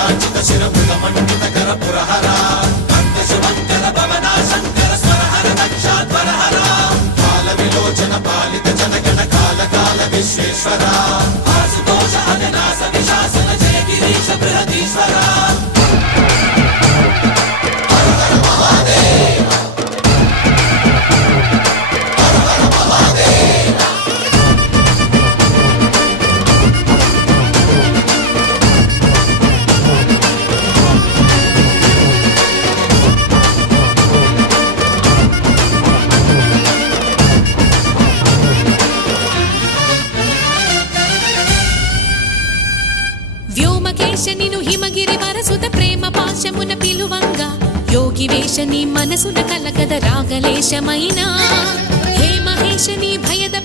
కాంచిత శిరముల మండిత కర పురహర కంద శుభంకర భవనా శంకర స్వరహర దక్షాధ్వరహర కాల విలోచన పాలిత జనగణ కాల కాల విశ్వేశ్వర ఆశుతోష అవినాశ విశాసన జయ గిరీశ బృహదీశ్వర వ్యోమకేశనిను హిమగిరి వరసుత ప్రేమ పాశమున పిలువంగా యోగి వేషని మనసున కలకద రాగలేశమైనా హే మహేశని భయద